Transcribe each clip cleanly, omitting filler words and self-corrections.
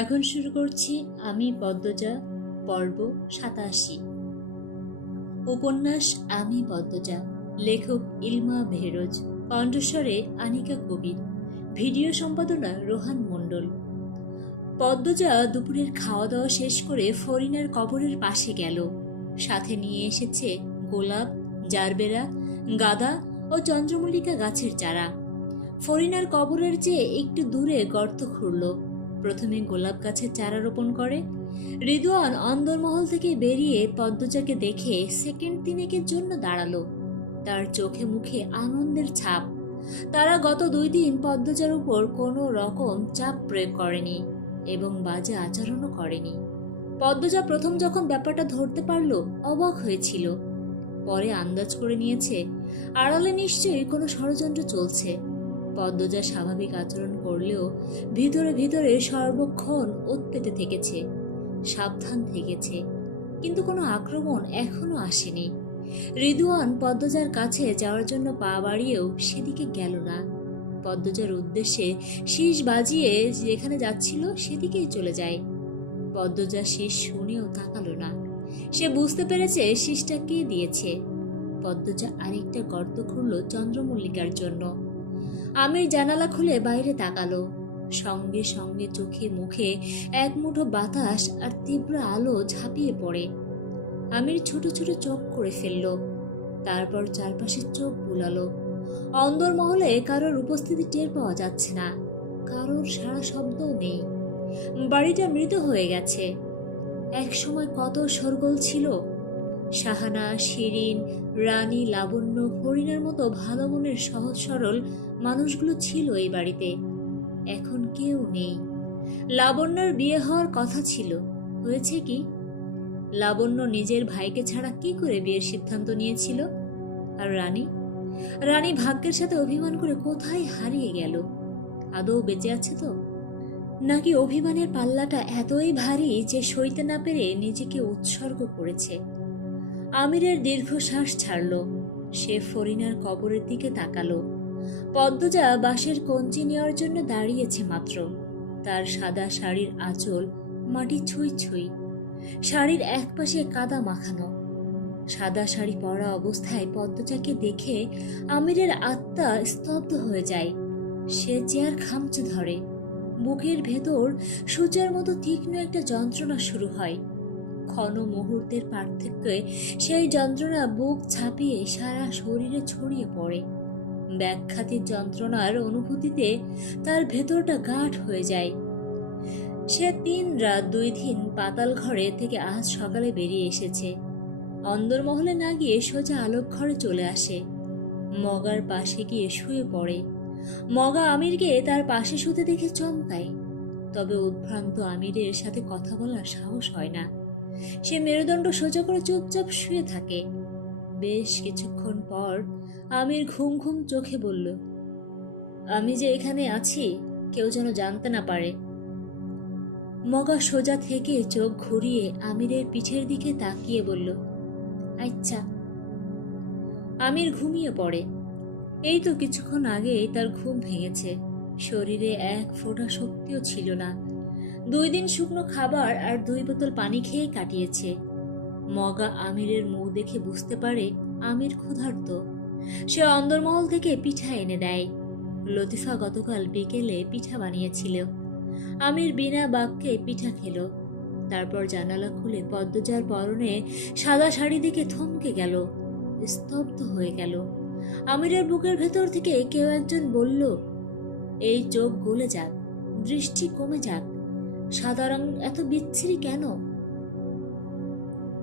এখন শুরু করছি আমি পদ্মজা পর্ব 87। উপন্যাস আমি পদ্মজা, লেখক ইলমা বেহরোজ, কণ্ঠস্বরে আনিকা কবির, ভিডিও সম্পাদনা রোহান মণ্ডল। পদ্মজা দুপুরের খাওয়া দাওয়া শেষ করে ফরিনার কবরের পাশে গেল। সাথে নিয়ে এসেছে গোলাপ, জারবেরা, গাঁদা ও চন্দ্রমল্লিকা গাছের চারা। ফরিনার কবরের চেয়ে একটু দূরে গর্ত খুঁড়ল। প্রথমে গোলাপ গাছের চারা রোপণ করে। রিদওয়ান অন্দরমহল থেকে বেরিয়ে পদ্মজাকে দেখে সেকেন্ড তিনেকের জন্য দাঁড়ালো। তার চোখে মুখে আনন্দের ছাপ। তারা গত 2 দিন পদ্মজার উপর কোনো রকম চাপ প্রয়োগ করেনি এবং বাজে আচরণও করেনি। পদ্মজা প্রথম যখন ব্যাপারটা ধরতে পারল অবাক হয়েছিল। পরে আন্দাজ করে নিয়েছে আড়ালে নিশ্চয়ই কোনো ষড়যন্ত্র চলছে। পদ্মজা স্বাভাবিক আচরণ করলেও ভিতরে ভিতরে সর্বক্ষণ উৎপেতে থেকেছে, সাবধান থেকেছে, কিন্তু কোনো আক্রমণ এখনো আসেনি। রিদওয়ান পদ্মজার কাছে যাওয়ার জন্য পা বাড়িয়েও সেদিকে গেল না। পদ্মজার উদ্দেশ্যে শীষ বাজিয়ে যেখানে যাচ্ছিল সেদিকেই চলে যায়। পদ্মজা শীষ শুনেও তাকালো না। সে বুঝতে পেরেছে শীষটা কে দিয়েছে। পদ্মজা আরেকটা গর্ত খুঁড়ল চন্দ্রমল্লিকার জন্য। আমির জানালা খুলে বাইরে তাকালো। সঙ্গে সঙ্গে চোখে মুখে এক মুঠো বাতাস আর তীব্র আলো ঝাঁপিয়ে পড়ে। আমির ছোট ছোট চোখ করে ফেলল। তারপর চারপাশে চোখ বুলালো। অন্দরমহলে কারোর উপস্থিতি টের পাওয়া যাচ্ছে না, কারোর সারা শব্দও নেই। বাড়িটা মৃত হয়ে গেছে। এক সময় কত শোরগোল ছিল। শাহানা, শিরিন, রানী, লাবণ্য, ফরিনার মতো ভালো মনের সহজ সরল মানুষগুলো ছিল এই বাড়িতে। এখন কেউ নেই। লাবণ্যর বিয়ে হওয়ার কথা ছিল, হয়েছে কি? লাবণ্য নিজের ভাইকে ছাড়া কি করে বিয়ের সিদ্ধান্ত নিয়েছিল? আর রানী? রানী ভাগ্যের সাথে অভিমান করে কোথায় হারিয়ে গেল? আদৌ বেঁচে আছে তো? নাকি অভিমানের পাল্লাটা এতই ভারী যে সইতে না পেরে নিজেকে উৎসর্গ করেছে? আমিরের দীর্ঘশ্বাস ছাড়ল। সে ফরিনার কবরের দিকে তাকালো। পদ্মজা বাঁশের কঞ্চি নেওয়ার জন্য দাঁড়িয়েছে মাত্র। তার সাদা শাড়ির আঁচল মাটি ছুঁই ছুঁই। শাড়ির একপাশে কাদা মাখানো। সাদা শাড়ি পরা অবস্থায় পদ্মজাকে দেখে আমিরের আত্মা স্তব্ধ হয়ে যায়। সে চেয়ার খামচে ধরে। বুকের ভেতর সূচের মতো তীক্ষ্ণ একটা যন্ত্রণা শুরু হয়। ক্ষণ মুহূর্তের পার্থক্যে সেই যন্ত্রণা বুক ছাপিয়ে সারা শরীরে ছড়িয়ে পড়ে। ব্যাখ্যাতির যন্ত্রণার অনুভূতিতে তার ভেতরটা গাঢ় হয়ে যায়। সে 3 রাত 2 দিন পাতাল ঘরে থেকে আজ সকালে বেরিয়ে এসেছে। অন্দরমহলে না গিয়ে সোজা আলোক ঘরে চলে আসে। মগার পাশে গিয়ে শুয়ে পড়ে। মগা আমিরকে তার পাশে শুতে দেখে চমকায়। তবে উদ্ভ্রান্ত আমিরের সাথে কথা বলার সাহস হয় না। সে মেরুদণ্ড সোজা করে চুপচাপ শুয়ে থাকে। বেশ কিছুক্ষণ পর আমির ঘুম ঘুম চোখে বলল, আমি যে এখানে আছি কেউ যেন জানতে না পারে। মগা সোজা থেকে চোখ ঘুরিয়ে আমিরের পিঠের দিকে তাকিয়ে বলল, আচ্ছা। আমির ঘুমিয়ে পড়ে। এই তো কিছুক্ষণ আগেই তার ঘুম ভেঙেছে। শরীরে এক ফোঁটা শক্তিও ছিল না। 2 দিন শুকনো খাবার আর 2 বোতল পানি খেয়ে কাটিয়েছে। মগা আমিরের মুখ দেখে বুঝতে পারে আমির ক্ষুধার্ত। সে অন্দরমহল থেকে পিঠা এনে দেয়। লতিফা গতকাল বিকেলে পিঠা বানিয়েছিল। আমির বিনা বাক্যে পিঠা খেল। তারপর জানালা খুলে পদ্মজার পরনে সাদা শাড়ি দেখে থমকে গেল, স্তব্ধ হয়ে গেল। আমিরের বুকের ভেতর থেকে কেউ একজন বলল, এই চোখ গলে যাক, দৃষ্টি কমে যাক, সাদা রং এত বিচ্ছিরি কেন?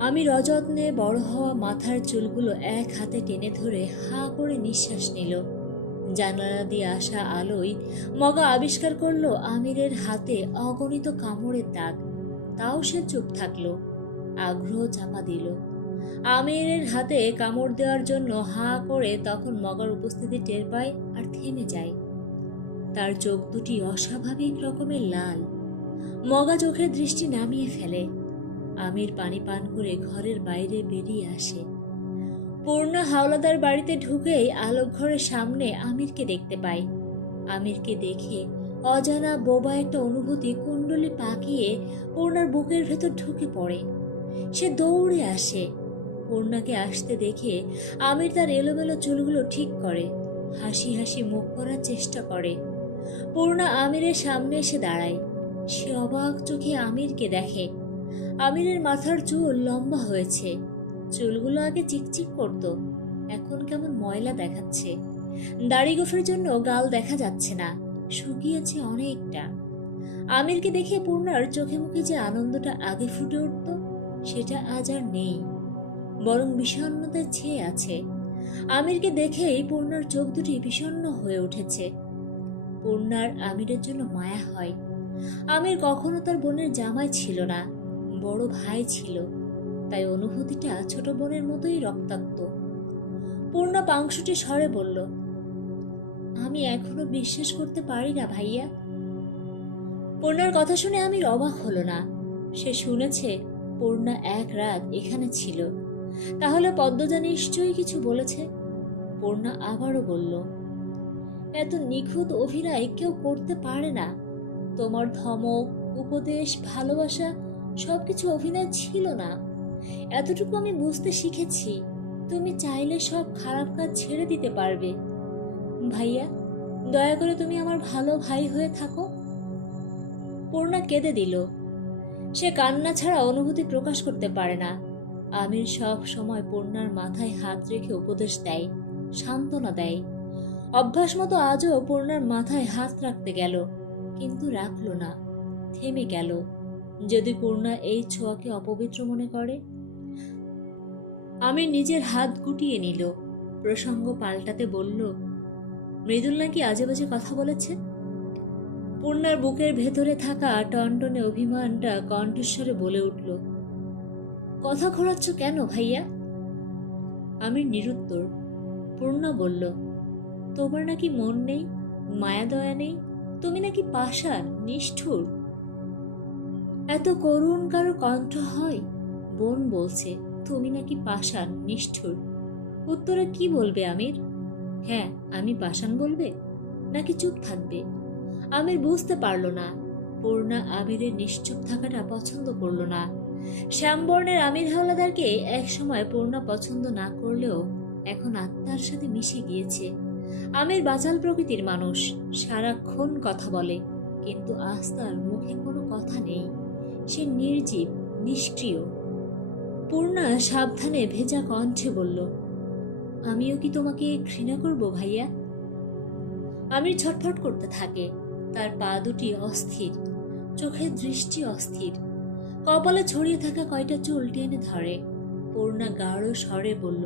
আমির অযত্নে বড় হওয়া মাথার চুলগুলো এক হাতে টেনে ধরে হা করে নিঃশ্বাস নিল। জানালা দিয়ে আসা আলোয় মগা আবিষ্কার করলো আমিরের হাতে অগণিত কামড়ের দাগ। তাও সে চুপ থাকলো, আগ্রহ চাপা দিল। আমিরের হাতে কামড় দেওয়ার জন্য হা করে তখন মগার উপস্থিতি টের পায় আর থেমে যায়। তার চোখ দুটি অস্বাভাবিক রকমের লাল। মগা চোখের দৃষ্টি নামিয়ে ফেলে। আমির পানি পান করে ঘরের বাইরে বেরিয়ে আসে। পূর্ণা হাওলাদার বাড়িতে ঢুকেই আলোক ঘরের সামনে আমিরকে দেখতে পায়। আমিরকে দেখে অজানা বোবা একটা অনুভূতি কোন কুণ্ডলি পাকিয়ে পূর্ণার বুকের ভেতর ঢুকে পড়ে। সে দৌড়ে আসে। পূর্ণাকে আসতে দেখে আমির তার এলোমেলো চুলগুলো ঠিক করে, হাসি হাসি মুখ করার চেষ্টা করে। পূর্ণা আমিরের সামনে এসে দাঁড়ায়। সে অবাক চোখে আমিরকে দেখে। আমিরের মাথার চুল লম্বা হয়েছে। চুলগুলো আগে চিকচিক করত, এখন কেমন ময়লা দেখাচ্ছে। দাড়ি গোফের জন্য গাল দেখা যাচ্ছে না, শুকিয়েছে অনেকটা। আমিরকে দেখে পূর্ণার চোখে মুখে যে আনন্দটা আগে ফুটে উঠত, সেটা আজ আর নেই, বরং বিষণ্ণতায় ছেয়ে আছে। আমিরকে দেখেই পূর্ণার চোখ দুটি বিষণ্ণ হয়ে উঠেছে। পূর্ণার আমিরের জন্য মায়া হয়। আমির কখনো তার বোনের জামাই ছিল না, বড় ভাই ছিল, তাই অনুভূতিটা ছোট বোনের মতোই রক্তাক্ত। পূর্ণা পাংশুটি স্বরে বলল, আমি এখনো বিশ্বাস করতে পারি না ভাইয়া। পূর্ণার কথা শুনে আমির অবাক হলো না। সে শুনেছে পূর্ণা এক রাত এখানে ছিল, তাহলে পদ্মজা নিশ্চয়ই কিছু বলেছে। পূর্ণা আবারও বলল, এত নিখুঁত অভিনয় কেউ করতে পারে না। তোমার ধমক, উপদেশ, ভালোবাসা সবকিছু অভিনয় ছিল না। এতটুকু আমি বুঝতে শিখেছি, তুমি চাইলে সব খারাপ কাজ ছেড়ে দিতে পারবে। ভাইয়া, দয়া করে তুমি আমার ভালো ভাই হয়ে থাকো। পূর্ণা কেঁদে দিল। সে কান্না ছাড়া অনুভূতি প্রকাশ করতে পারে না। আমির সব সময় পূর্ণার মাথায় হাত রেখে উপদেশ দেয়, সান্ত্বনা দেয়। অভ্যাস মতো আজও পূর্ণার মাথায় হাত রাখতে গেল, কিন্তু রাখল না, থেমে গেল। যদি পূর্ণা এই ছোঁয়াকে অপবিত্র মনে করে। আমির নিজের হাত গুটিয়ে নিল। প্রসঙ্গ পাল্টাতে বলল, মৃদুল নাকি আজে বাজে কথা বলেছে। পূর্ণার বুকের ভেতরে থাকা টনটনে অভিমানটা কণ্ঠস্বরে বলে উঠল, কথা ঘোরাচ্ছ কেন ভাইয়া? আমির নিরুত্তর। পূর্ণা বলল, তোমার নাকি মন নেই, মায়া দয়া নেই, তুমি নাকি পাষাণ, নিষ্ঠুর। এত করুণ কারো কণ্ঠ হয়? বোন বলছে তুমি নাকি পাষাণ, নিষ্ঠুর। উত্তরে কি বলবে আমির? হ্যাঁ আমি পাষাণ বলবে, নাকি চুপ থাকবে? আমির বুঝতে পারল না। পূর্ণা আমিরের নিশ্চুপ থাকাটা পছন্দ করল না। শ্যামবর্ণের আমির হাওলাদারকে একসময় পূর্ণা পছন্দ না করলেও এখন আত্মার সাথে মিশে গিয়েছে। আমির বাচাল প্রকৃতির মানুষ, সারাক্ষণ কথা বলে, কিন্তু আজ তার মুখে কোনো কথা নেই। সে নির্জীব, নিষ্ক্রিয়। পূর্ণা সাবধানে ভেজা কণ্ঠে বলল, আমিও কি তোমাকে ঘৃণা করব ভাইয়া? আমির ছটফট করতে থাকে। তার পা দুটি অস্থির, চোখের দৃষ্টি অস্থির। কপালে ছড়িয়ে থাকা কয়টা চুল টেনে ধরে। পূর্ণা গাঢ় স্বরে বলল,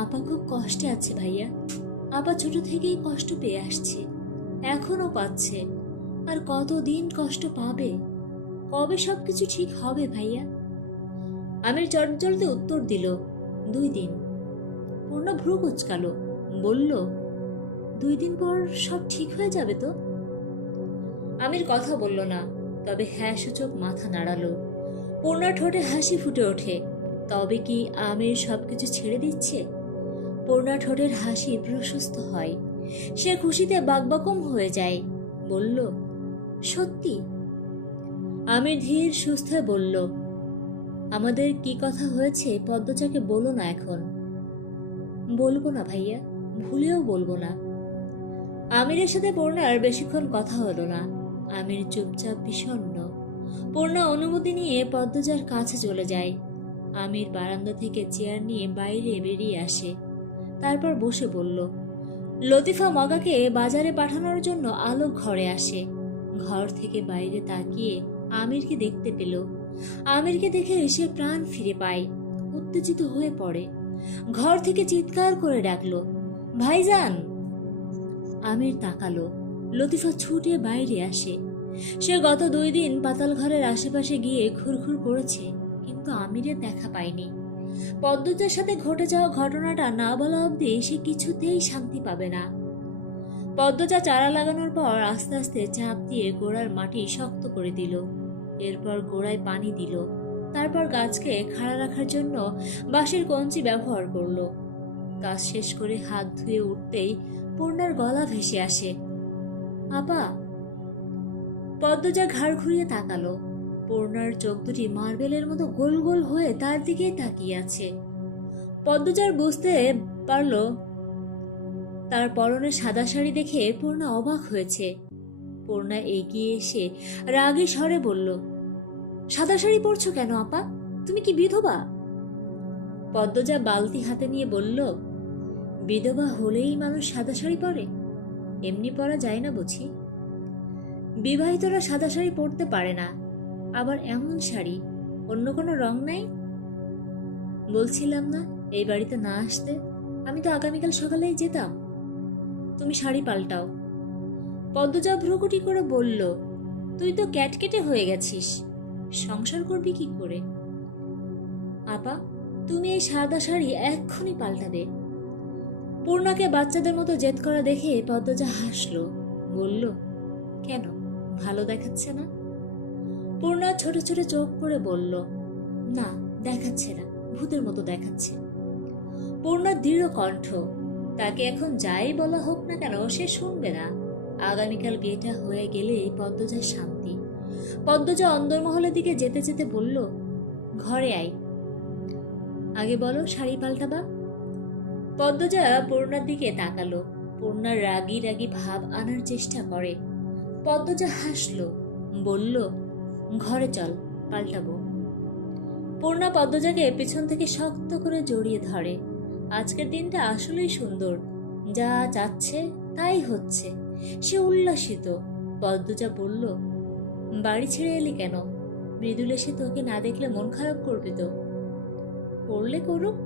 আপা খুব কষ্টে আছে ভাইয়া। আপা ছোট থেকেই কষ্ট পেয়ে আসছে, এখনো পাচ্ছে, আর কতদিন কষ্ট পাবে? কবে সবকিছু ঠিক হবে ভাইয়া? আমির চটজলদি উত্তর দিল, 2 দিন। পূর্ণা ভ্রু কুচকালো, বলল, 2 দিন পর সব ঠিক হয়ে যাবে তো? আমির কথা বলল না, তবে হ্যাঁ সূচক মাথা নাড়ালো। পূর্ণার ঠোঁটে হাসি ফুটে ওঠে। তবে কি আমির সবকিছু ছেড়ে দিচ্ছে? পূর্ণা ঠোঁটের হাসি প্রশস্ত হয়। সে খুশিতে বাকবাকম হয়ে যায়। বলল, সত্যি? আমির ধীর সুস্থে বলল, আমাদের কি কথা হয়েছে পদ্মজাকে বলো না এখন। বলবো না ভাইয়া, ভুলেও বলবো না। আমিরের সাথে পূর্ণার বেশিক্ষণ কথা হলো না। আমির চুপচাপ বিষণ্ণ। পূর্ণা অনুমতি নিয়ে পদ্মজার কাছে চলে যায়। আমির বারান্দা থেকে চেয়ার নিয়ে বাইরে বেরিয়ে আসে। তারপর বসে বলল, লতিফা মগাকে বাজারে পাঠানোর জন্য আলোক ঘরে আসে। ঘর থেকে বাইরে তাকিয়ে আমিরকে দেখতে পেল। আমিরকে দেখে সে প্রাণ ফিরে পায়, উত্তেজিত হয়ে পড়ে। ঘর থেকে চিৎকার করে ডাকলো, ভাইজান। আমির তাকালো। লতিফা ছুটে বাইরে আসে। সে গত 2 দিন পাতাল ঘরের আশেপাশে গিয়ে ঘুরঘুর করেছে, কিন্তু আমিরের দেখা পায়নি। পদ্মজার সাথে ঘটে যাওয়া ঘটনাটা না বলা অবধি সে কিছুতেই শান্তি পাবে না। পদ্মজা চারা লাগানোর পর আস্তে আস্তে চাপ দিয়ে গোড়ার মাটি শক্ত করে দিল। এরপর গোড়ায় পানি দিল। তারপর গাছকে খাড়া রাখার জন্য বাঁশের কঞ্চি ব্যবহার করলো। কাজ শেষ করে হাত ধুয়ে উঠতেই পূর্ণার গলা ভেসে আসে, আপা। পদ্মজা ঘাড় ঘুরিয়ে তাকালো। পূর্ণার চোখ দুটি মার্বেলের মতো গোল গোল হয়ে তার দিকেই তাকিয়ে আছে। পদ্মজার বুঝতে পারল তার পরনে সাদা শাড়ি দেখে পূর্ণা অবাক হয়েছে। পূর্ণা এগিয়ে এসে রাগী স্বরে বলল, সাদা শাড়ি পরছো কেন আপা? তুমি কি বিধবা? পদ্মজা বালতি হাতে নিয়ে বলল, বিধবা হলেই মানুষ সাদা শাড়ি পরে? এমনি পরা যায় না বুঝি? বিবাহিতরা সাদা শাড়ি পরতে পারে না। আবার এমন শাড়ি, অন্য কোনো রং নাই? বলছিলাম না এই বাড়িতে না আসতে? আমি তো আগামীকাল সকালেই যেতাম। তুমি শাড়ি পাল্টাও। পদ্মজা ভ্রুকুটি করে বলল, তুই তো ক্যাটকেটে হয়ে গেছিস, সংসার করবি কি করে? আপা, তুমি এই সাদা শাড়ি এক্ষুনি পাল্টাবে। পূর্ণাকে বাচ্চাদের মতো জেদ করা দেখে পদ্মজা হাসলো, বলল, কেন, ভালো দেখাচ্ছে না? পূর্ণা ছোট ছোট চোখ করে বলল, না দেখাচ্ছে না, ভূতের মতো দেখাচ্ছে। পূর্ণার দৃঢ় কণ্ঠ, তাকে এখন যাই বলা হোক না কেন সে শুনবে না। আগামীকাল বিয়েটা হয়ে গেলে পদ্মজার শান্তি। পদ্মজা অন্দরমহলের দিকে যেতে যেতে বলল, ঘরে আয়। আগে বলো শাড়ি পাল্টাবা। পদ্মজা পূর্ণার দিকে তাকালো। পূর্ণার রাগী রাগী ভাব আনার চেষ্টা করে। পদ্মজা হাসলো, বলল, ঘরে চল, পাল্টাবো। পূর্ণা পদ্মজাকে পেছন থেকে শক্ত করে জড়িয়ে ধরে। আজকের দিনটা আসলেই সুন্দর, যা চাচ্ছে তাই হচ্ছে। সে উল্লাসিত। পদ্মজা বলল, বাড়ি ছেড়ে এলি কেন? মৃদুল এসে তোকে না দেখলে মন খারাপ করবে তো। করলে করুক।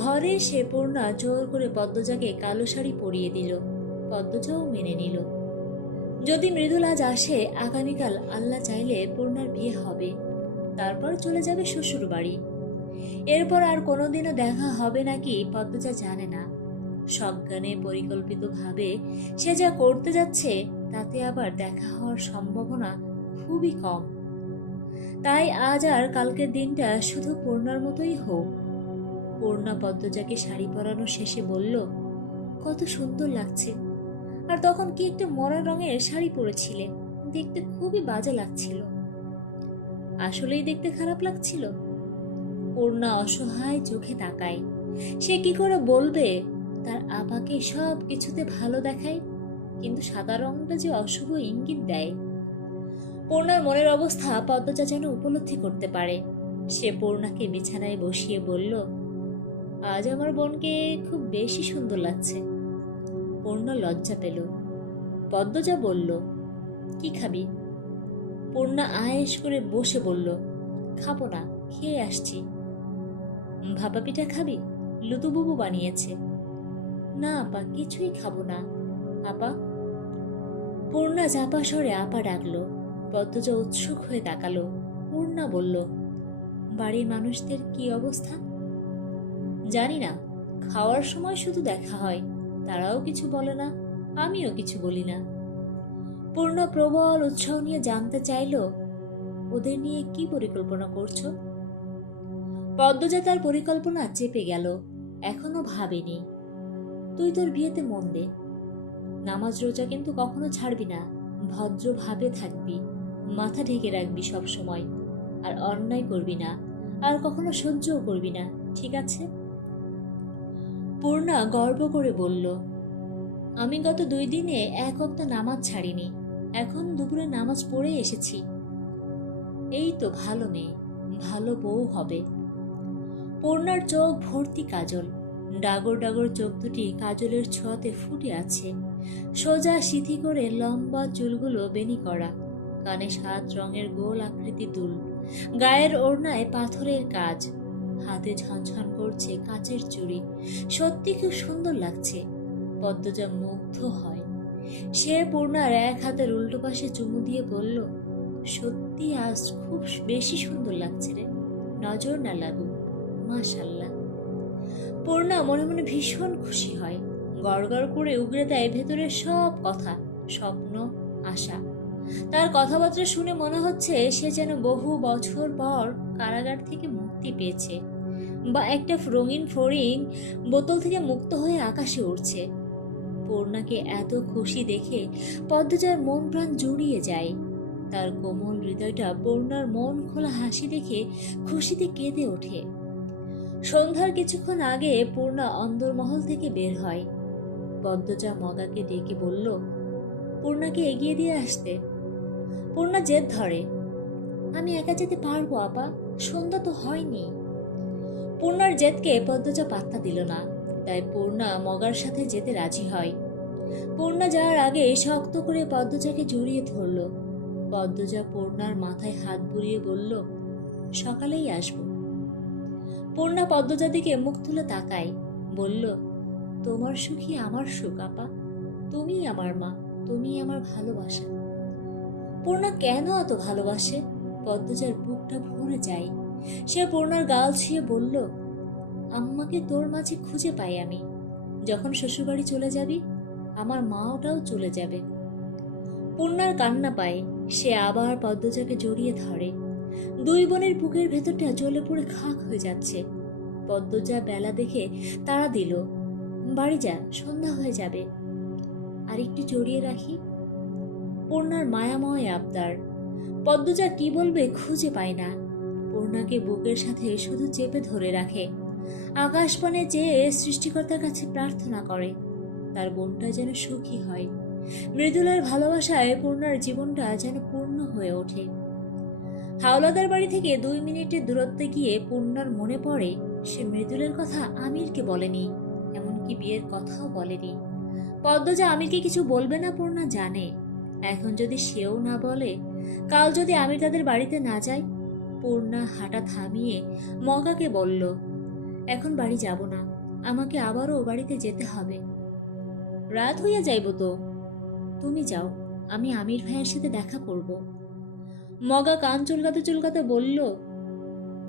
ঘরে সে পূর্ণা জোর করে পদ্মজাকে কালো শাড়ি পরিয়ে দিল। পদ্মজাও মেনে নিল। যদি মৃদুল আজ আসে, আগামীকাল আল্লাহ চাইলে পূর্ণার বিয়ে হবে। তারপর চলে যাবে শ্বশুর বাড়ি। এরপর আর কোনোদিনও দেখা হবে নাকি পদ্মজা জানে না। সজ্ঞানে পরিকল্পিতভাবে সে যা করতে যাচ্ছে তাতে আবার দেখা হওয়ার সম্ভাবনা খুবই কম। তাই আজ আর কালকের দিনটা শুধু পূর্ণার মতোই হোক। পূর্ণা পদ্মজাকে শাড়ি পরানো শেষে বলল, কত সুন্দর লাগছে। আর তখন কি একটা মরা রঙের শাড়ি পরেছিলে, দেখতে খুবই বাজে লাগছিল। আসলেই দেখতে খারাপ লাগছিল? পূর্ণা অসহায় চোখে তাকায়। সে কি করে বলবে তার আপাকে সব কিছুতে ভালো দেখায়, কিন্তু সাদা রংটা যে অশুভ ইঙ্গিত দেয়। পূর্ণার মনের অবস্থা পদ্মজা যেন উপলব্ধি করতে পারে। সে পূর্ণাকে বিছানায় বসিয়ে বলল, আজ আমার বোনকে খুব বেশি সুন্দর লাগছে। পূর্ণা লজ্জা পেল। পদ্মজা বলল, কি খাবি? পূর্ণা আয়েশ করে বসে বলল, খাবো না, খেয়ে আসছি। ভাপা পিঠা খাবি? লুতুবুবু বানিয়েছে। না আপা, কিছুই খাবো না। আপা। পূর্ণা চাপা স্বরে আপা ডাকলো। পদ্মজা উৎসুক হয়ে তাকালো। পূর্ণা বলল, বাড়ির মানুষদের কি অবস্থা? জানি না, খাওয়ার সময় শুধু দেখা হয়, তারাও কিছু বলে না, আমিও কিছু বলি না। পূর্ণা প্রবল উৎসাহ নিয়ে জানতে চাইল, ওদের নিয়ে কি পরিকল্পনা করছো? পদ্মজা তার পরিকল্পনা চেপে গেল। এখনো ভাবেনি। তুই তোর বিয়েতে মন দে। নামাজ রোজা কিন্তু কখনো ছাড়বি না, ভদ্রভাবে থাকবি, মাথা ঢেকে রাখবি সব সময়, আর অন্যায় করবি না, আর কখনো সহ্যও করবি না, ঠিক আছে? পূর্ণা গর্ব করে বলল, আমি গত 2 দিনে এক ওয়াক্ত নামাজ ছাড়িনি, এখন দুপুরে নামাজ পড়ে এসেছি। এই তো ভালো মেয়ে, ভালো বউ হবে। পূর্ণার চোখ ভর্তি কাজল। ডাগর ডাগর চোখ দুটি কাজলের ছোঁয়াতে ফুটে আছে। সোজা সিথি করে লম্বা চুলগুলো বেনি করা, কানে 7 রঙের গোল আকৃতি দুল, গায়ের ওড়নায় পাথরের কাজ, হাতে ঝনঝন করছে কাচের চুড়ি। সত্যি খুব সুন্দর লাগছে। পদ্মজা মুগ্ধ হয়। সে পূর্ণার এক হাতের উল্টো পাশে চুমু দিয়ে বলল, সত্যি আজ খুব বেশি সুন্দর লাগছে রে, নজর না লাগুক, মাশাআল্লাহ। পূর্ণা মনে মনে ভীষণ খুশি হয়। গড়গড় করে উগরে দেয় ভেতরের সব কথা, স্বপ্ন, আশা। তার কথাবার্তা শুনে মনে হচ্ছে সে যেন বহু বছর পর কারাগার থেকে মুক্তি পেয়েছে, বা একটা রঙিন ফড়িং বোতল থেকে মুক্ত হয়ে আকাশে উড়ছে। পূর্ণাকে এত খুশি দেখে পদ্মজার মন প্রাণ জুড়িয়ে যায়। তার কোমল হৃদয়টা পূর্ণার মন খোলা হাসি দেখে খুশিতে কেঁদে ওঠে। সন্ধ্যার কিছুক্ষণ আগে পূর্ণা অন্দরমহল থেকে বের হয়। পদ্মজা মগাকে ডেকে বলল, পূর্ণাকে এগিয়ে দিয়ে আসতে। পূর্ণা জেদ ধরে, আমি একা যেতে পারবো আপা, সন্ধ্যা তো হয়নি। পূর্ণার জেদকে পদ্মজা পাত্তা দিল না, তাই পূর্ণা মগার সাথে যেতে রাজি হয়। পূর্ণা যাওয়ার আগে শক্ত করে পদ্মজাকে জড়িয়ে ধরল। পদ্মজা পূর্ণার মাথায় হাত বুলিয়ে বলল, সকালেই আসবো। পূর্ণা পদ্মজার দিকে মুখ তুলে তাকায়, বলল, তোমার সুখই আমার সুখ আপা, তুমিই আমার মা, তুমিই আমার ভালোবাসা। পূর্ণা কেন এত ভালোবাসে? পদ্মজার বুকটা ভরে যায়। সে পূর্ণার গাল ছুঁয়ে বলল, আম্মাকে তোর মাঝে খুঁজে পাই আমি। যখন শ্বশুরবাড়ি চলে যাবি, আমার মাওটাও চলে যাবে। পূর্ণার কান্না পায়। সে আবার পদ্মজাকে জড়িয়ে ধরে। দুই বোনের বুকের ভেতরটা জ্বলে পুড়ে খাক হয়ে যাচ্ছে। পদ্মজা বেলা দেখে তাড়া দিল, বাড়ি যা, সন্ধ্যা হয়ে যাবে। আর একটু জড়িয়ে রাখি। পূর্ণার মায়াময় আবদার। পদ্মজা কি বলবে খুঁজে পায় না। পূর্ণাকে বুকের সাথে শুধু চেপে ধরে রাখে। আকাশপানে চেয়ে সৃষ্টিকর্তার কাছে প্রার্থনা করে তার বোনটা যেন সুখী হয়। মৃদুলার ভালোবাসায় পূর্ণার জীবনটা যেন পূর্ণ হয়ে ওঠে। হাওলাদার বাড়ি থেকে 2 মিনিটের দূরত্বে গিয়ে পূর্ণার মনে পড়ে সে মৃদুলের কথা আমিরকে বলেনি, এমনকি বিয়ের কথাও বলেনি। পদ্মজা আমিরকে কিছু বলবে না পূর্ণা জানে। এখন যদি সেও না বলে, কাল যদি আমির তাদের বাড়িতে না যায়। পূর্ণা হাঁটা থামিয়ে মগাকে বলল, এখন বাড়ি যাব না, আমাকে আবারও বাড়িতে যেতে হবে। রাত হইয়া যাইব তো। তুমি যাও, আমি আমির ভাইয়ের সাথে দেখা করব। মগা কান চুলকাতে চুলকাতে বলল,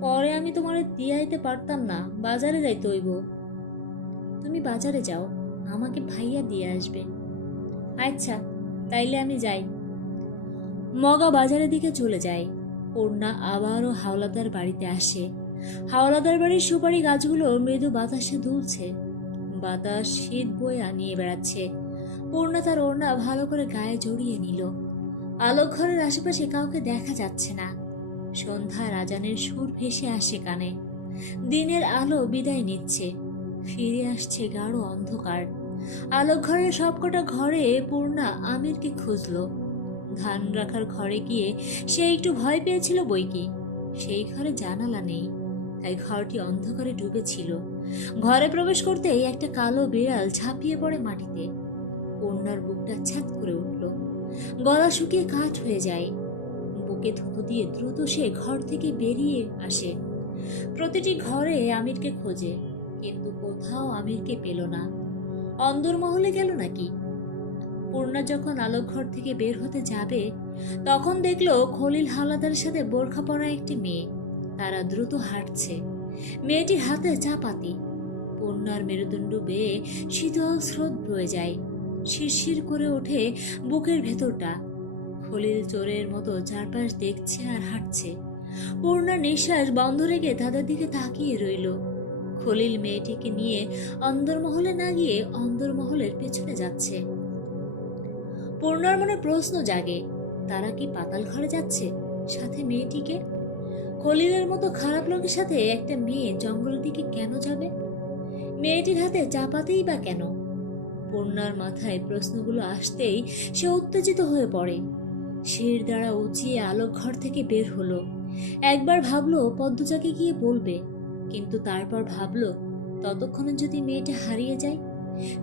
পরে আমি তোমার দিয়ে আইতে পারতাম না, বাজারে যাইতে হইব। তুমি বাজারে যাও, আমাকে ভাইয়া দিয়ে আসবে। আচ্ছা, তাইলে আমি যাই। মগা বাজারের দিকে চলে যায়। পূর্ণা আবারও হাওলাদার বাড়িতে আসে। হাওলাদার বাড়ির সুপারি গাছগুলো মৃদু বাতাসে দুলছে। বাতাস শীত বয়ে আনিয়ে বেড়াচ্ছে। পূর্ণা তার ওড়না ভালো করে গায়ে জড়িয়ে নিল। আলোক ঘরের আশেপাশে কাউকে দেখা যাচ্ছে না। সন্ধ্যার আজানের সুর ভেসে আসে কানে। দিনের আলো বিদায় নিচ্ছে, ফিরে আসছে গাঢ় অন্ধকার। আলোক ঘরের সবকটা ঘরে পূর্ণা আমিরকে খুঁজল। ধান রাখার ঘরে গিয়ে সে একটু ভয় পেয়েছিল বইকি। সেই ঘরে জানালা নেই, তাই ঘরটি অন্ধকারে ডুবেছিল। ঘরে প্রবেশ করতেই একটা কালো বিড়াল ঝাঁপিয়ে পড়ে মাটিতে। পূর্ণার বুকটা ছ্যাঁত করে উঠল, গলা শুকিয়ে কাঠ হয়ে যায়। বুকে থুতু দিয়ে দ্রুত সে ঘর থেকে বেরিয়ে আসে। প্রতিটি ঘরে আমিরকে খোঁজে, কিন্তু কোথাও আমিরকে পেল না। অন্দরমহলে গেল নাকি? পূর্ণা যখন আলোক ঘর থেকে বের হতে যাবে, তখন দেখলো খলিল হাওলাদারের সাথে বোরখা পরা একটি মেয়ে। তারা দ্রুত হাঁটছে। মেয়েটির হাতে চাপাতি। পূর্ণার মেরুদণ্ড বেয়ে শীতল স্রোত বয়ে যায়। শিরশির করে ওঠে বুকের ভেতরটা। খলিল চোরের মতো চারপাশ দেখছে আর হাঁটছে। পূর্ণার নিঃশ্বাস বন্ধ রেখে তাদের দিকে তাকিয়ে রইল। খলিল মেয়েটিকে নিয়ে অন্দরমহলে না গিয়ে অন্দরমহলের পেছনে যাচ্ছে। পূর্ণার মনে প্রশ্ন জাগে, তারা কি পাতাল ঘরে যাচ্ছে? সাথে মেয়েটিকে? খলিলের মতো খারাপ লোকের সাথে একটা মেয়ে জঙ্গলের দিকে কেন যাবে? মেয়েটির হাতে চাপাতেই বা কেন? পূর্ণার মাথায় প্রশ্নগুলো আসতেই সে উত্তেজিত হয়ে পড়ে। শির দ্বারা উঁচিয়ে আলোক ঘর থেকে বের হলো। একবার ভাবলো পদ্মজাকে গিয়ে বলবে, কিন্তু তারপর ভাবলো ততক্ষণে যদি মেয়েটা হারিয়ে যায়।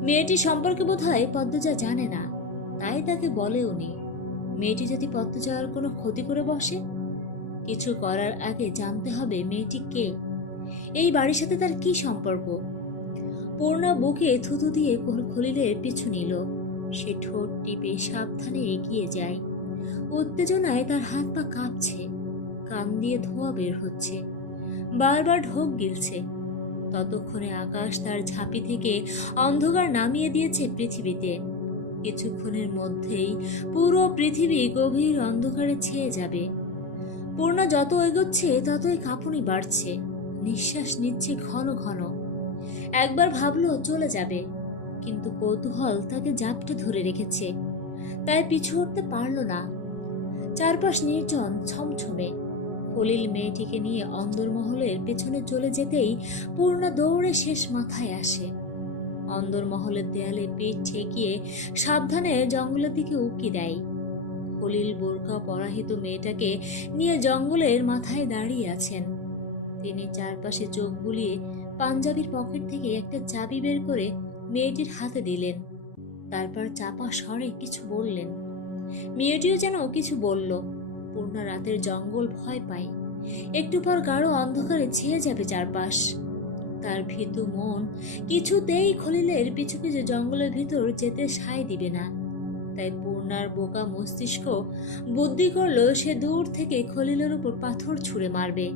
মেয়েটি সম্পর্কে বোধহয় পদ্মজা জানে না, তাই তাকে বলেও নি। মেয়েটি যদি পদ্মজার কোনো ক্ষতি করে বসে? কিছু করার আগে জানতে হবে মেয়েটি কে, এই বাড়ির সাথে তার কি সম্পর্ক। পূর্ণা বুকে থুতু দিয়ে খলিলের পিছু নিল। সে ঠোঁট টিপে সাবধানে এগিয়ে যায়। উত্তেজনায় তার হাত পা কাঁপছে, কান দিয়ে ধোঁয়া বের হচ্ছে, বারবার ঢোক গিলছে। ততক্ষণে আকাশ তার ঝাঁপি থেকে অন্ধকার নামিয়ে দিয়েছে পৃথিবীতে। কিছুক্ষণের মধ্যেই পুরো পৃথিবী গভীর অন্ধকারে ছেয়ে যাবে। পূর্ণা যত এগোচ্ছে ততই কাঁপুনি বাড়ছে, নিঃশ্বাস নিচ্ছে ঘন ঘন। একবার ভাবলো চলে যাবে, কিন্তু কৌতূহল তাকে জাপটে ধরে রেখেছে, তাই পিছু হটতে পারল না। চারপাশ নির্জন, ছমছমে। খলিল মেয়েটিকে নিয়ে অন্দরমহলের পেছনে চলে যেতেই পূর্ণা দৌড়ে শেষ মাথায় আসে। অন্দরমহলের দেয়ালে পিঠ ঠেকিয়ে সাবধানে জঙ্গলের দিকে উকি দেয়। খলিল বোরকা পরাহিত মেয়েটাকে নিয়ে জঙ্গলের মাথায় দাঁড়িয়ে আছেন। তিনি চারপাশে চোখ বুলিয়ে পাঞ্জাবির পকেট থেকে একটা চাবি বের করে মেয়েটির হাতে দিলেন। তারপর চাপা স্বরে কিছু বললেন। মেয়েটিও যেন কিছু বলল। পূর্ণা রাতের জঙ্গল ভয় পায়। একটু পর গাঢ় অন্ধকারে ছেয়ে যাবে চারপাশ। তার ভীতু মন কিছুতেই খলিলের পিছু পিছু জঙ্গলের ভিতর যেতে সায় দিবে না। তাই পূর্ণার বোকা মস্তিষ্ক বুদ্ধি করল সে দূর থেকে খলিলের উপর পাথর ছুঁড়ে মারবে।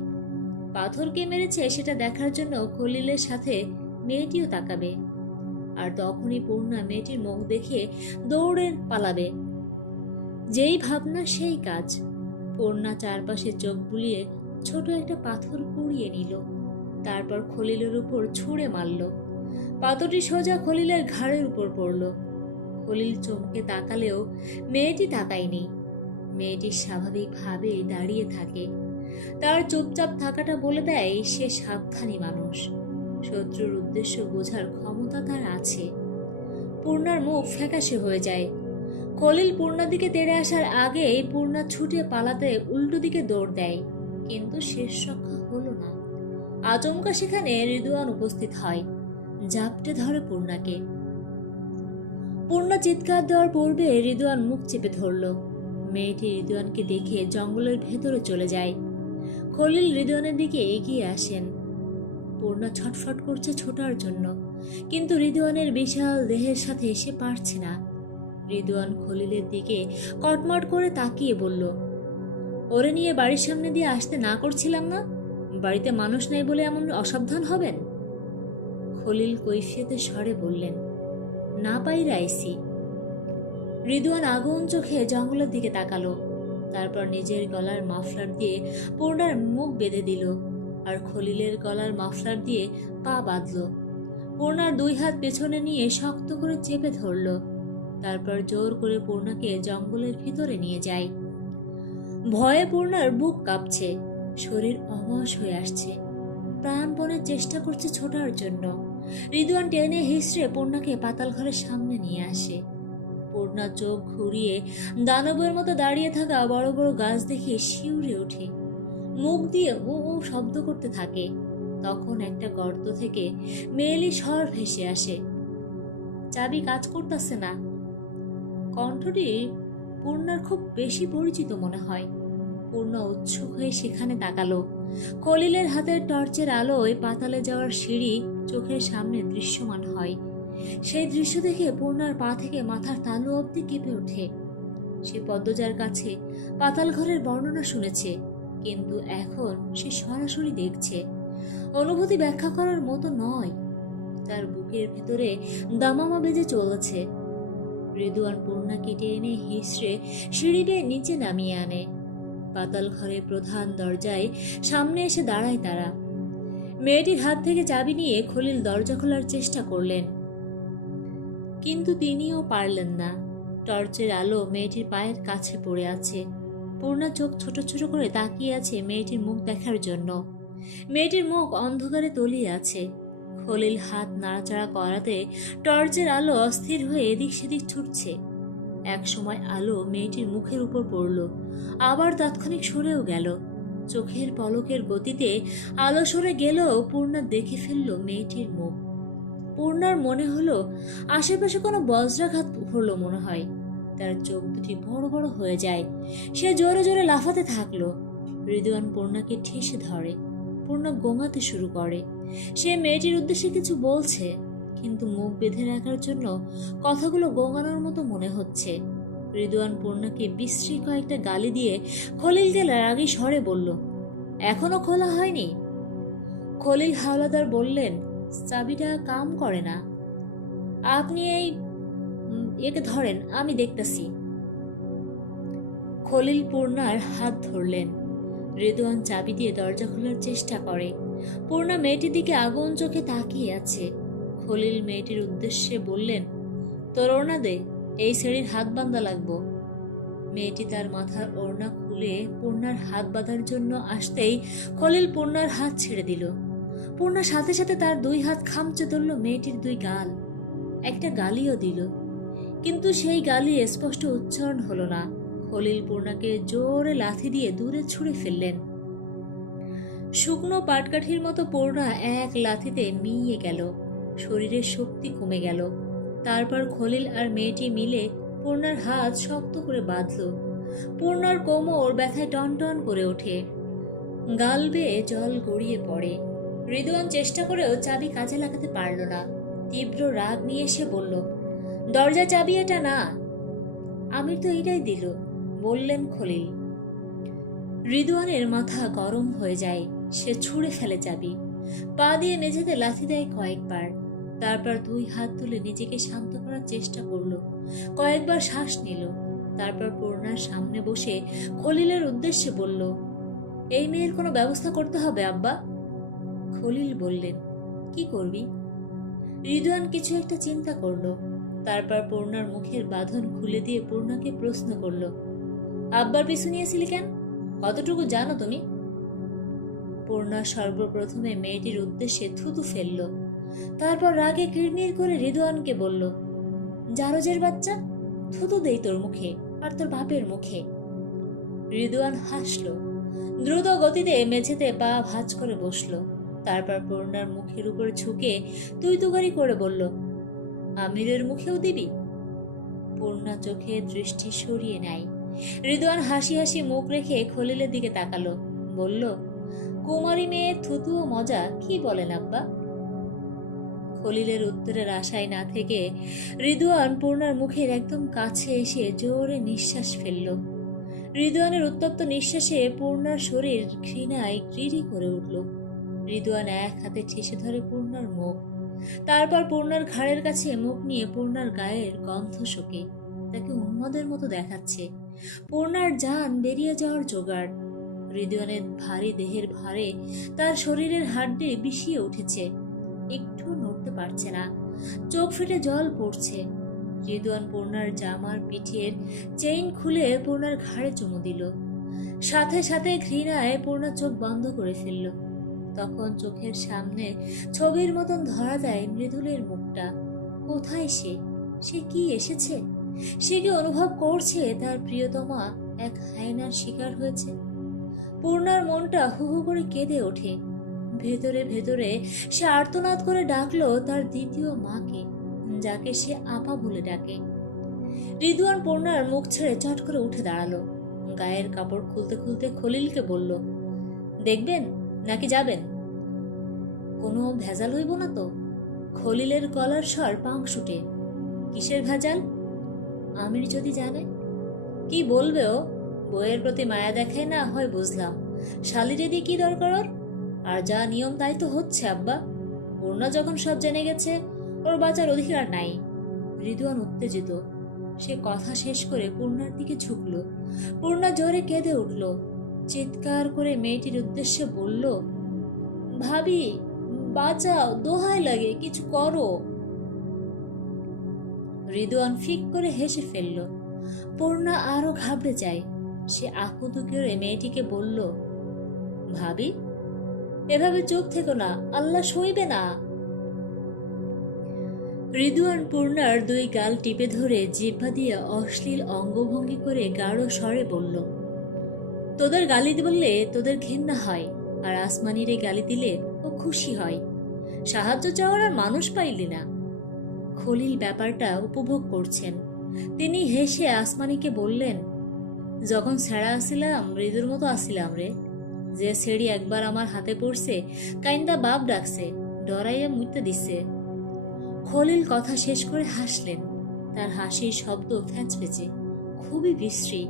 পাথর কে মেরেছে সেটা দেখার জন্য খলিলের সাথে মেয়েটিও তাকাবে। আর তখনই পূর্ণা মেয়েটির মুখ দেখে দৌড়ে পালাবে। যেই ভাবনা সেই কাজ। পূর্ণা চারপাশে চোখ বুলিয়ে ছোট একটা পাথর কুড়িয়ে নিল। তারপর খলিলের উপর ছুঁড়ে মারল। পাথরটি সোজা খলিলের ঘাড়ের উপর পড়ল। খলিল চমকে তাকালেও মেয়েটি তাকায়নি। মেয়েটি স্বাভাবিকভাবে দাঁড়িয়ে থাকে। তার চুপচাপ থাকাটা বলে দেয় সে সাবধানী মানুষ। শত্রুর উদ্দেশ্য বোঝার ক্ষমতা তার আছে। পূর্ণার মুখ ফ্যাকাশে হয়ে যায়। খলিল পূর্ণার দিকে তেড়ে আসার আগেই পূর্ণা ছুটে পালাতে উল্টো দিকে দৌড় দেয়, কিন্তু শেষ রক্ষা হলো না। আচমকা সেখানে রিদওয়ান উপস্থিত হয়, জাপটে ধরে পূর্ণাকে। পূর্ণা চিৎকার দেওয়ার পূর্বে রিদওয়ান মুখ চেপে ধরল। মেয়েটি রিদওয়ানকে দেখে জঙ্গলের ভেতরে চলে যায়। খলিল রিদওয়ানের দিকে এগিয়ে আসেন। পূর্ণা ছটফট করছে ছোটার জন্য, কিন্তু রিদওয়ানের বিশাল দেহের সাথে সে পারছে না। রিদওয়ান খলিলের দিকে কটমট করে তাকিয়ে বলল, ওরে নিয়ে বাড়ির সামনে দিয়ে আসতে না করছিলাম না? বাড়িতে মানুষ নেই বলে এমন অসাবধান হবেন? খলিল কৈফিয়তের স্বরে বললেন, না পাইরা আইসি। রিদওয়ান আগুন চোখে জঙ্গলের দিকে তাকালো। তারপর নিজের গলার মাফলার দিয়ে পূর্ণার মুখ বেঁধে দিল, আর খলিলের গলার মাফলার দিয়ে পা বাঁধল। পূর্ণার দুই হাত পেছনে নিয়ে শক্ত করে চেপে ধরল। তারপর জোর করে পূর্ণাকে জঙ্গলের ভিতরে নিয়ে যায়। ভয়ে পূর্ণার বুক কাঁপছে, শরীর অবশ হয়ে আসছে। প্রাণপণে চেষ্টা করছে ছোটার জন্য। রিদওয়ান টেনে হিসড়ে পূর্ণাকে পাতাল ঘরের সামনে নিয়ে আসে। পূর্ণা চোখ ঘুরিয়ে দানবের মতো দাঁড়িয়ে থাকা বড় বড় গাছ দেখে শিউরে ওঠে। মুখ দিয়ে উ উ শব্দ করতে থাকে। তখন একটা গর্ত থেকে মেয়েলি স্বর ভেসে আসে, চাবি কাজ করতেছে না। কণ্ঠটি পূর্ণার খুব বেশি পরিচিত মনে হয়। পূর্ণা উৎসুক হয়ে সেখানে তাকালো। খলিলের হাতের টর্চের আলোয় পাতালে যাওয়ার সিঁড়ি চোখের সামনে দৃশ্যমান হয়। সেই দৃশ্য দেখে পূর্ণার পা থেকে মাথার তালু অবধি কেঁপে ওঠে। সে পদ্মজার কাছে পাতাল ঘরের বর্ণনা শুনেছে, কিন্তু এখন সে সরাসরি দেখছে। অনুভূতি ব্যাখ্যা করার মতো নয়। তার বুকের ভিতরে দামামা বেজে চলেছে। রিদওয়ান পূর্ণাকে টেনে হিসড়ে সিঁড়ি বেয়ে নিচে নামিয়ে আনে। পাতাল ঘরের প্রধান দরজায় সামনে এসে দাঁড়ায় তারা। মেয়েটির হাত থেকে চাবি নিয়ে খলিল দরজা খোলার চেষ্টা করলেন, কিন্তু তিনিও পারলেন না। টর্চের আলো মেয়েটির পায়ের কাছে পড়ে আছে। পূর্ণা চোখ ছোট ছোট করে তাকিয়ে আছে মেয়েটির মুখ দেখার জন্য। মেয়েটির মুখ অন্ধকারে তলিয়ে আছে। খলিল হাত নাড়াচাড়া করাতে টর্চের আলো অস্থির হয়ে এদিক সেদিক ছুটছে। এক সময় আলো মেয়েটির মুখের উপর পড়ল, আবার তাৎক্ষণিক সরেও গেল। চোখের পলকের গতিতে আলো সরে গেলেও পূর্ণা দেখে ফেলল মেয়েটির মুখ। পূর্ণার মনে হলো আশেপাশে কোনো বজ্রাঘাত হলো মনে হয়। তার চোখ দুটি বড় বড় হয়ে যায়। সে জোরে জোরে লাফাতে থাকলো। রিদওয়ান পূর্ণাকে ঠেসে ধরে। পূর্ণা গোঙাতে শুরু করে। সে মেয়েটির উদ্দেশ্যে কিছু বলছে, কিন্তু মুখ বেঁধে রাখার জন্য কথাগুলো গোঙানোর মতো মনে হচ্ছে। রিদওয়ান পূর্ণাকে বিশ্রী কয়েকটা গালি দিয়ে খলিল গেলার আগে স্বরে বলল, এখনো খোলা হয়নি? খলিল হাওলাদার বললেন, চাবিটা কাম করে না। আপনি একে ধরেন, আমি দেখতেছি। খলিল পূর্ণার হাত ধরলেন। রিদওয়ান চাবি দিয়ে দরজা খোলার চেষ্টা করে। পূর্ণা মেয়েটির দিকে আগুন চোখে তাকিয়ে আছে। খলিল মেয়েটির উদ্দেশ্যে বললেন, তোর ওড়না দে, এই ছেড়ির হাত বাঁধা লাগবো। মেয়েটি তার মাথার ওড়না খুলে পূর্ণার হাত বাঁধার জন্য আসতেই খলিল পূর্ণার হাত ছেড়ে দিল। পূর্ণার সাথে সাথে তার দুই হাত খামচে ধরল মেয়েটির দুই গাল, একটা গালিও দিল, কিন্তু সেই গালি স্পষ্ট উচ্চারণ হলো না। খলিল পূর্ণাকে জোরে লাথি দিয়ে দূরে ছুঁড়ে ফেললেন। শুকনো পাটকাঠির মতো পূর্ণা এক লাথিতে মিইয়ে গেল, শরীরের শক্তি কমে গেল। তারপর খলিল আর মেয়েটি মিলে পূর্ণার হাত শক্ত করে বাঁধল। পূর্ণার কোমর ব্যথায় টনটন করে ওঠে, গাল বেয়ে জল গড়িয়ে পড়ে। রিদওয়ান চেষ্টা করেও চাবি কাজে লাগাতে পারল না। তীব্র রাগ নিয়ে এসে বলল, দরজা চাবি এটা না। আমির তো এটাই দিল, বললেন খলিল। রিদওয়ানের মাথা গরম হয়ে যায়, সে ছুঁড়ে ফেলে চাবি, পা দিয়ে মেঝেতে লাথি দেয় কয়েকবার। তারপর দুই হাত তুলে নিজেকে শান্ত করার চেষ্টা করলো, কয়েকবার শ্বাস নিল। তারপর পূর্ণার সামনে বসে খলিলের উদ্দেশ্যে বলল, এই মেয়ের কোনো ব্যবস্থা করতে হবে আব্বা। খলিল বললেন, কি করবি? রিদওয়ান কিছু একটা চিন্তা করলো। তারপর পূর্ণার মুখের বাঁধন খুলে দিয়ে পূর্ণাকে প্রশ্ন করলো, আব্বার পিছু নিয়েছিলি কেন? কতটুকু জানো তুমি? পূর্ণা সর্বপ্রথমে মেয়েটির উদ্দেশ্যে থুতু ফেলল। তারপর রাগে কিরমির করে রিদওয়ানকে বলল, জারজের বাচ্চা, থুতু দেই তোর মুখে আর তোর বাপের মুখে। রিদওয়ান হাসল, দ্রুত গতিতে মেঝেতে পা ভাঁজ করে বসল। তারপর পূর্ণার মুখের উপর ঝুঁকে তুই তুগারি করে বলল, আমিরের মুখেও দিবি? পূর্ণা চোখে দৃষ্টি সরিয়ে নেয়। রিদওয়ান হাসি হাসি মুখ রেখে খলিলের দিকে তাকালো, বলল, কুমারী মেয়ে থুতু ও মজা, কি বলেন আব্বা? খলিলের উত্তরের আশায় না থেকে রিদওয়ান পূর্ণার মুখের একদম কাছে এসে জোরে নিঃশ্বাস ফেলল। রিদওয়ানের উত্তপ্ত নিঃশ্বাসে পূর্ণার শরীর ঘৃণায় গ্রিরি করে উঠল। রিদওয়ান এক হাতে ঠেসে ধরে পূর্ণার মুখ, তারপর পূর্ণার ঘাড়ের কাছে মুখ নিয়ে পূর্ণার গায়ের গন্ধ শোকে। তাকে উন্মাদের মতো দেখাচ্ছে। পূর্ণার জান বেরিয়ে যাওয়ার জোগাড়। রিদওয়ানের ভারী দেহের ভারে তার শরীরের হাড্ডি বিষিয়ে উঠেছে, একটু নড়তে পারছে না, চোখ ফেটে জল পড়ছে। রিদওয়ান পূর্ণার জামার পিঠের চেইন খুলে পূর্ণার ঘাড়ে চুমু দিল। সাথে সাথে ঘৃণায় পূর্ণা চোখ বন্ধ করে ফেলল। তখন চোখের সামনে ছবির মতন ধরা দেয় মৃদুলের মুখটা। কোথায় সে? সে কি এসেছে? সে কি অনুভব করছে তার প্রিয়তমা এক হায়নার শিকার হয়েছে? পূর্ণার মনটা হু হু করে কেঁদে ওঠে। ভেতরে ভেতরে সে আর্তনাদ করে ডাকলো তার দ্বিতীয় মাকে, যাকে সে আপা বলে ডাকে। রিদওয়ান পূর্ণার মুখ ছেড়ে চট করে উঠে দাঁড়ালো। গায়ের কাপড় খুলতে খুলতে খলিলকে বলল, দেখবেন নাকি যাবেন? কোনো ভেজাল হইব না তো? খলিলের গলার স্বর পাংশুটে। কিসের ভেজাল? আমির যদি জানে? কি বলবে ও? বইয়ের প্রতি মায়া দেখায় না হয় বুঝলাম, শালিরে দিয়ে কি দরকার ওর? আর যা নিয়ম তাই তো হচ্ছে আব্বা। পূর্ণা যখন সব জেনে গেছে, ওর বাঁচার অধিকার নাই। রিদওয়ান উত্তেজিত। সে কথা শেষ করে পূর্ণার দিকে ঝুঁকল। পূর্ণা জোরে কেঁদে উঠল, চিৎকার করে মেয়েটির উদ্দেশ্যে বলল, ভাবি বাঁচাও, দোহাই লাগে, কিছু করো। রিদওয়ান ফিক করে হেসে ফেলল। পূর্ণা আরো ঘাবড়ে যায়। সে আকুত করে মেয়েটিকে বলল, ভাবি এভাবে চুপ থেকো না, আল্লাহ সইবে না। রিদওয়ান পূর্ণার দুই গাল টিপে ধরে জিহ্বা দিয়ে অশ্লীল অঙ্গভঙ্গি করে গাঢ় স্বরে বলল, তোদের গালি বললে তোদের ঘেন্না হয়, আর আসমানিরে গালি দিলে ও খুশি হয়। সাহায্য চাওয়ার আর মানুষ পাইলি না। খলিল ব্যাপারটা উপভোগ করছেন। তিনি হেসে আসমানিকে বললেন, যখন ছেড়া আসিলাম মৃদুর মতো আসিলাম রে। যে ছেড়ি একবার আমার হাতে পড়ছে, কাইন্দা বাপ ডাকছে, ডরাইয়া মুইতে দিছে। খলিল কথা শেষ করে হাসলেন। তার হাসির শব্দ ফ্যাঁচফেঁচে, খুবই বিশ্রী।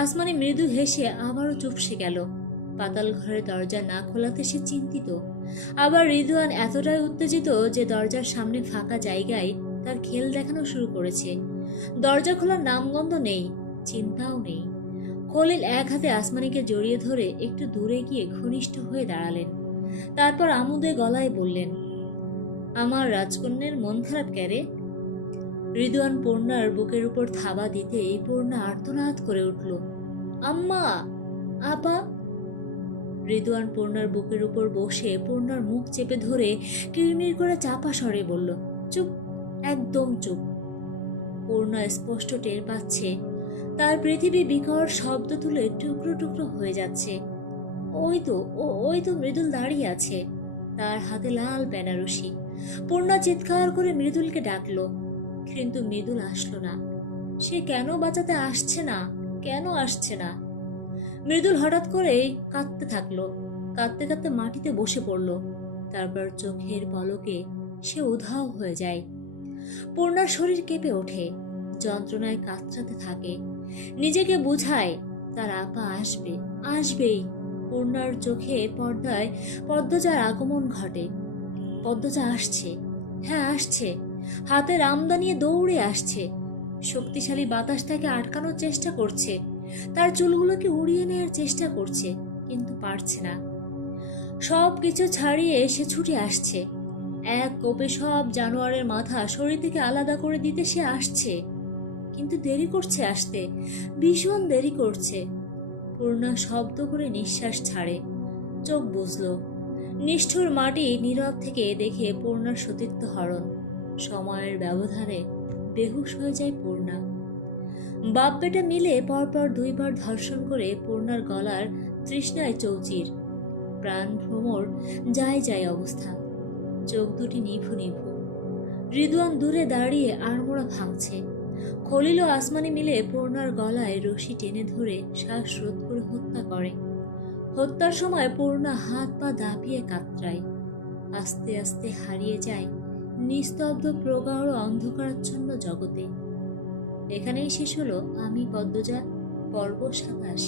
আসমানি মৃদু হেসে আবারও চুপসে গেল। পাতাল ঘরের দরজা না খোলাতে সে চিন্তিত। আবার রিদওয়ান এতটাই উত্তেজিত যে দরজার সামনে ফাঁকা জায়গায় তার খেল দেখানো শুরু করেছে। দরজা খোলার নামগন্ধ নেই, চিন্তাও নেই। খলিল এক হাতে আসমানিকে জড়িয়ে ধরে একটু দূরে গিয়ে ঘনিষ্ঠ হয়ে দাঁড়ালেন। তারপর আমোদে গলায় বললেন, আমার রাজকন্যার মন খারাপ ক্যারে? রিদওয়ান পূর্ণার বুকের উপর থাবা দিতেই পূর্ণা আর্তনাদ করে উঠল, আম্মা, আপা। রিদওয়ান পূর্ণার বুকের উপর বসে পূর্ণার মুখ চেপে ধরে কিরমির করে চাপা স্বরে বলল, চুপ, একদম চুপ। পূর্ণা স্পষ্ট টের পাচ্ছে তার পৃথিবী বিকট শব্দ তুলে টুকরো টুকরো হয়ে যাচ্ছে। ওই তো মৃদুল দাঁড়িয়ে আছে, তার হাতে লাল বেনারসি। পূর্ণা চিৎকার করে মৃদুলকে ডাকলো, কিন্তু মৃদুল আসলো না। সে কেন বাঁচাতে আসছে না, কেন আসছে না? মৃদুল হঠাৎ করে কাঁদতে থাকলো, কাঁদতে কাঁদতে মাটিতে বসে পড়ল। তারপর চোখের পলকে সে উধাও হয়ে যায়। পূর্ণার শরীর কেঁপে ওঠে, যন্ত্রণায় কাতরাতে থাকে, নিজেকে বুঝায় তার আপা আসবে, আসবেই। পূর্ণার চোখে পর্দায় পদ্মজার আগমন ঘটে। পদ্মজা আসছে, হ্যাঁ আসছে, হাতের আমদা নিয়ে দৌড়ে আসছে। শক্তিশালী বাতাস তাকে আটকানোর চেষ্টা করছে, তার চুলগুলোকে উড়িয়ে নেওয়ার চেষ্টা করছে, কিন্তু পারছে না। সব কিছু ছাড়িয়ে সে ছুটে আসছে, এক কোপে সব জানোয়ারের মাথা শরীর থেকে আলাদা করে দিতে সে আসছে, কিন্তু দেরি করছে আসতে, ভীষণ দেরি করছে। পূর্ণা শব্দ করে নিঃশ্বাস ছাড়ে, চোখ বুঝল। নিষ্ঠুর মাটি নীরব থেকে দেখে পূর্ণার সতীত্ব হরণ। সময়ের ব্যবধানে বেহুশ হয়ে যায় পূর্ণা। বাপ বেটা মিলে পরপর 2 বার ধর্ষণ করে পূর্ণার গলার তৃষ্ণায় চৌচির। প্রাণ ভ্রমর যায় যায় অবস্থা, চোখ দুটি নিভু নিভু। রিদওয়ান দূরে দাঁড়িয়ে আড়মোড়া ভাঙছে। খলিল ও আসমানি মিলে পূর্ণার গলায় রশি টেনে ধরে শ্বাসরোধ করে হত্যা করে। হত্যার সময় পূর্ণা হাত পা দাপিয়ে কাতরায়, আস্তে আস্তে হারিয়ে যায় নিস্তব্ধ প্রগাঢ় অন্ধকারাচ্ছন্ন জগতে। এখানেই শেষ হলো আমি পদ্মজা, পর্ব 27।